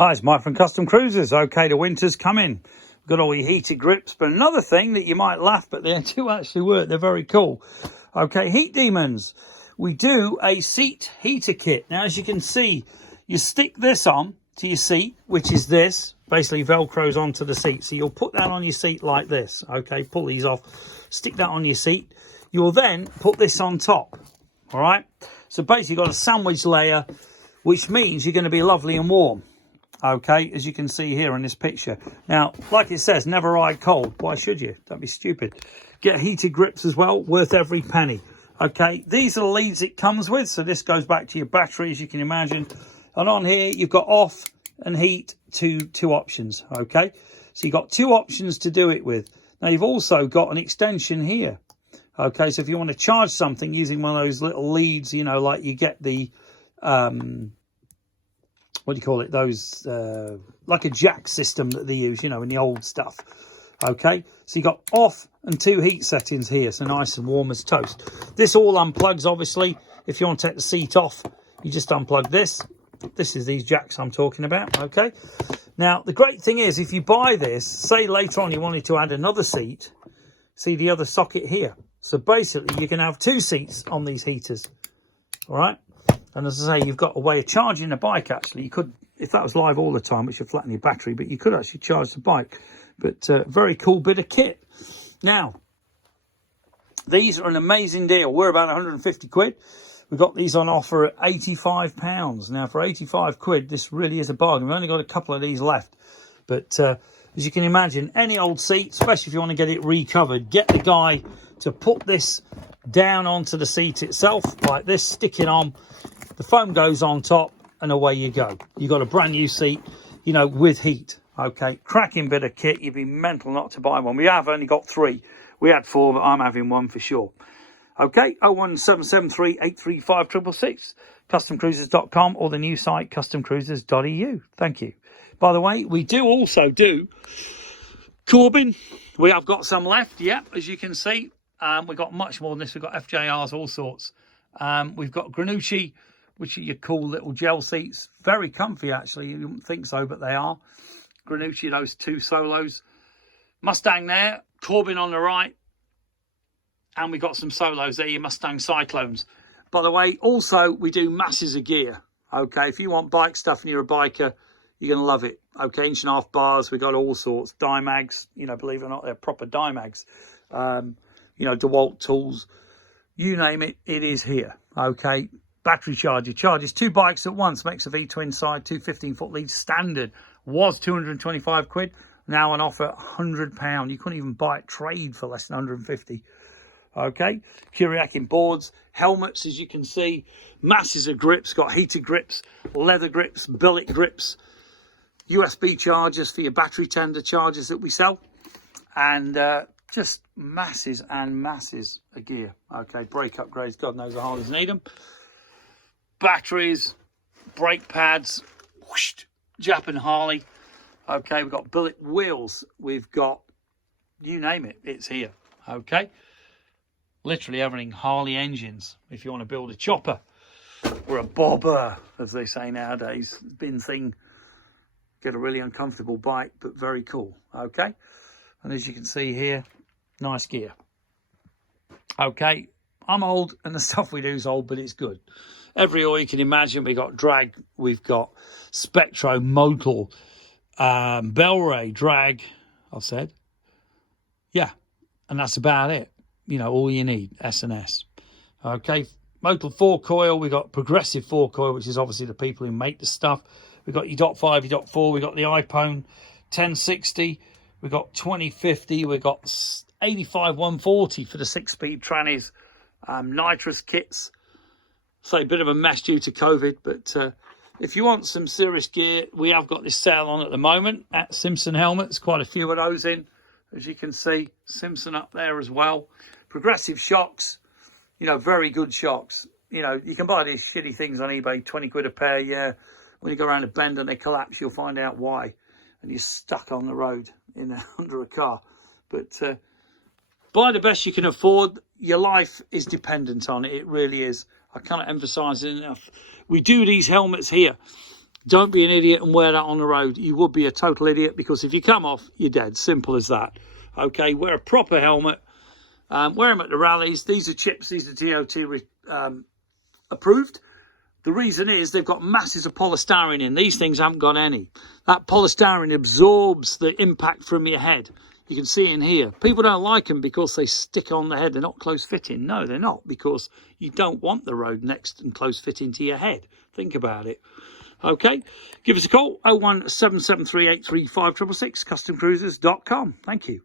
Hi, it's Mike from Custom Cruisers. Okay, the winter's coming. We've got all your heated grips, but another thing that you might laugh, but they do actually work. They're very cool. Okay, Heat Demons. We do a seat heater kit. Now, as you can see, you stick this on to your seat, which is this. Basically, Velcros onto the seat. So you'll put that on your seat like this. Okay, pull these off. Stick that on your seat. You'll then put this on top. All right? So basically, you've got a sandwich layer, which means you're going to be lovely and warm. Okay, as you can see here in this picture. Now, like it says, never ride cold. Why should you? Don't be stupid. Get heated grips as well, worth every penny. Okay, these are the leads it comes with. So this goes back to your battery, as you can imagine. And on here, you've got off and heat, two options. Okay, so you've got two options to do it with. Now, you've also got an extension here. Okay, so if you want to charge something using one of those little leads, you know, like you get the... what do you call it? Those, like a jack system that they use, you know, in the old stuff. Okay, so you got off and two heat settings here, so nice and warm as toast. This all unplugs, obviously. If you want to take the seat off, you just unplug this. This is these jacks I'm talking about, okay? Now, the great thing is, if you buy this, say later on you wanted to add another seat, see the other socket here. So basically, you can have two seats on these heaters, all right? And as I say, you've got a way of charging a bike, actually. You could, if that was live all the time, which would flatten your battery, but you could actually charge the bike. But very cool bit of kit. Now, these are an amazing deal. We're about 150 quid. We've got these on offer at £85. Now, for 85 quid, this really is a bargain. We've only got a couple of these left. But as you can imagine, any old seat, especially if you want to get it recovered, get the guy to put this down onto the seat itself, like this, stick it on. The foam goes on top and away you go. You've got a brand new seat, you know, with heat. Okay, cracking bit of kit. You'd be mental not to buy one. We have only got 3. We had 4, but I'm having one for sure. Okay, 01773 835 666, customcruisers.com, or the new site, customcruisers.eu. Thank you. By the way, we do also do Corbin. We have got some left, yeah, as you can see. We've got much more than this. We've got FJRs, all sorts. We've got Granucci, which are your cool little gel seats. Very comfy, actually. You wouldn't think so, but they are. Granucci, those 2 solos. Mustang there. Corbin on the right. And we've got some solos there, your Mustang Cyclones. By the way, also, we do masses of gear. Okay, if you want bike stuff and you're a biker, you're going to love it. Okay, 1.5 bars. We've got all sorts. Dymags, you know, believe it or not, they're proper Dymags. You know, DeWalt tools. You name it, it is here. Okay, battery charger. Charges 2 bikes at once. Makes a V-twin side, 2 15-foot leads. Standard was 225 quid. Now on offer £100. You couldn't even buy it trade for less than 150. Okay, Kuriakin boards, helmets, as you can see, masses of grips. Got heated grips, leather grips, billet grips, USB chargers for your battery tender chargers that we sell, and just masses and masses of gear. Okay, brake upgrades, God knows how Harleys need them. Batteries, brake pads, whoosh, Jap and Harley. Okay, we've got billet wheels. We've got, you name it, it's here. Okay, literally everything. Harley engines, if you want to build a chopper or a bobber, as they say nowadays. Bin thing. Get a really uncomfortable bike, but very cool. Okay, and as you can see here, nice gear. Okay, I'm old and the stuff we do is old, but it's good. Every oil you can imagine. We got drag, we've got Spectro, Motul, Bellray, drag, I've said. Yeah, and that's about it. You know, all you need, S&S. Okay, Motul 4-coil, we got progressive 4-coil, which is obviously the people who make the stuff. We've got your .5, your .4, we've got the iPhone 1060, we've got 2050, we've got 85 140 for the 6-speed trannies, nitrous kits. So a bit of a mess due to COVID, but if you want some serious gear, we have got this sale on at the moment at Simpson Helmets. Quite a few of those in, as you can see. Simpson up there as well. Progressive shocks, you know, very good shocks. You know, you can buy these shitty things on eBay, 20 quid a pair, yeah. When you go around a bend and they collapse, you'll find out why. And you're stuck on the road under a car. But buy the best you can afford. Your life is dependent on it. It really is. I cannot emphasise it enough. We do these helmets here Don't be an idiot and wear that on the road. You would be a total idiot, because if you come off, you're dead. Simple as that. Okay, wear a proper helmet. Wear them at the rallies. These are chips. These are DOT approved. The reason is they've got masses of polystyrene in. These things haven't got any. That polystyrene absorbs the impact from your head. You can see in here. People don't like them because they stick on the head. They're not close fitting. No, they're not, because you don't want the road next and close fitting to your head. Think about it. Okay, give us a call, 01773835666, customcruisers.com. Thank you.